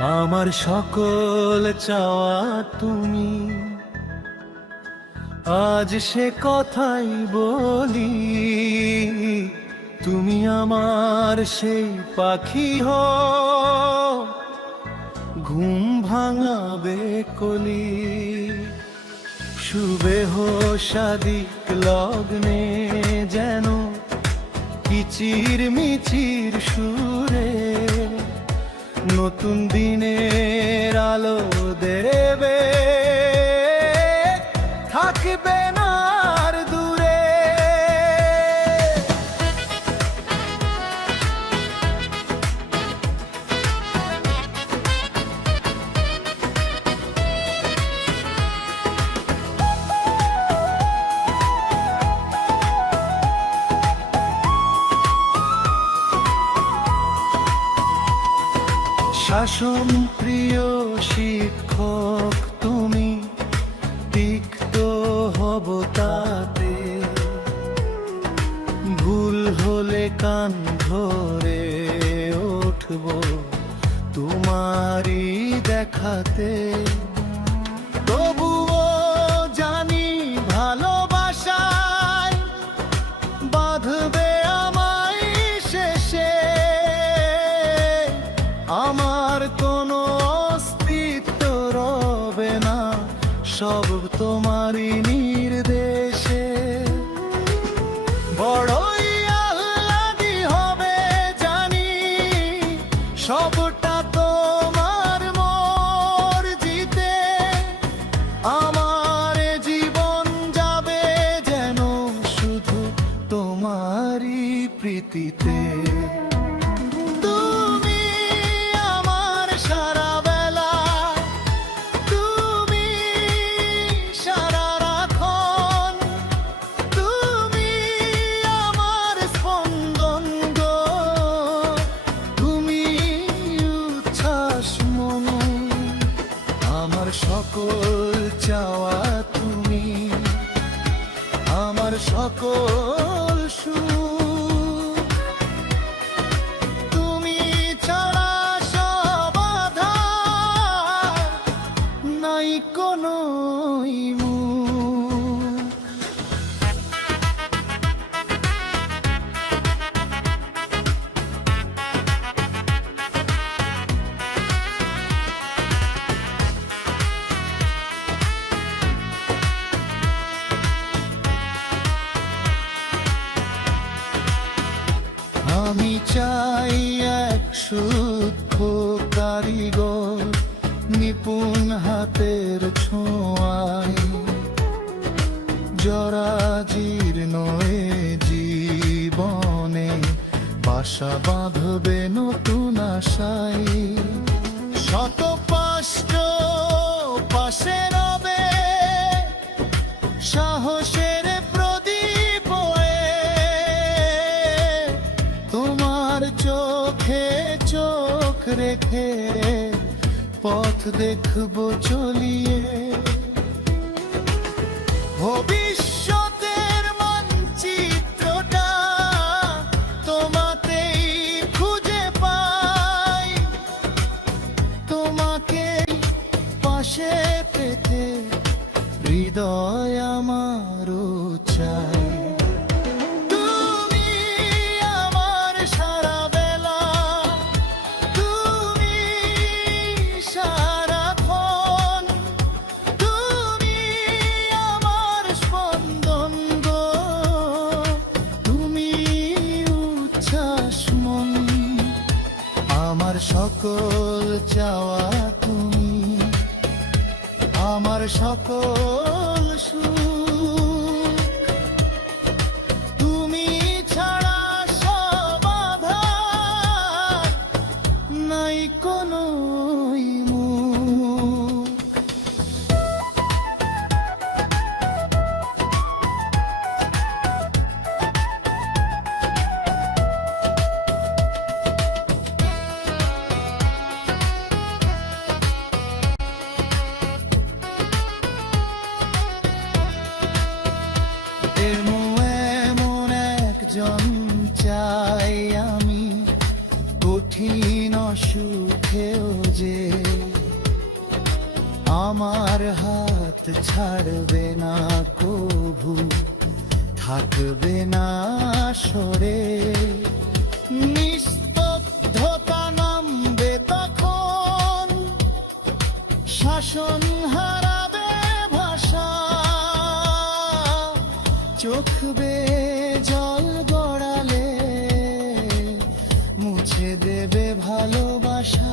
আমার সকল চাওয়া তুমি, আজ সে কথাই বলি। তুমি আমার সেই পাখি হও, ঘুম ভাঙাবে কলি। শুবে হো শাদিক লগ্নে যেন কিচির মিচির সুরে নতুন দিনের আলো দেবে, থাকবে না আর দূরে। শাসন প্রিয় শিক্ষক তুমি, তিক্ত হব তাতে। ভুল হলে কান ধরে উঠব তোমারই দেখাতে। তবুও জানি ভালোবাসায় বাঁধবে আমায় শেষে। আমার কোনো অস্তিত্ব রবে না, সব তোমারই নির্দেশে। বড়ই আহ্লাদি হবে জানি, সবটা তোমার মর্জিতে। আমার জীবন যাবে যেন শুধু তোমারই প্রীতিতে। আমার সকল চাওয়া তুমি, আমার সকল সুখ। তুমি ছাড়া সব আঁধার, নাই কোনো মুখ। আমি চাই এক শুদ্ধ কারিগর, নিপুণ হাতের ছোঁয়ায় জরাজীর্ণ এ জীবনে বাসা বাঁধবে নতুন আশায়। শত কষ্ট পাশে রবে সাহসের প্রদীপ হয়ে। তোমার চোখে চোখ রেখে পথ দেখব চলিয়ে। ভবিষ্যতের মানচিত্রটা তোমাতেই খুঁজে পাই। তোমাকে পাশে পেতে হৃদয় আমারও চাই। আমার সকল চাওয়া তুমি, আমার সকল সুখ। তুমি ছাড়া সব আঁধার, নাই কোনো মুখ। চাই আমি কঠিন সুখেও যে আমার হাত ছাড়বে না কভু, থাকবে না সরে। নিস্তব্ধতা নামবে তখন, শাসন হারাবে ভাষা, চোখ বেয়ে জল গড়ালে মুছে দেবে ভালোবাসা।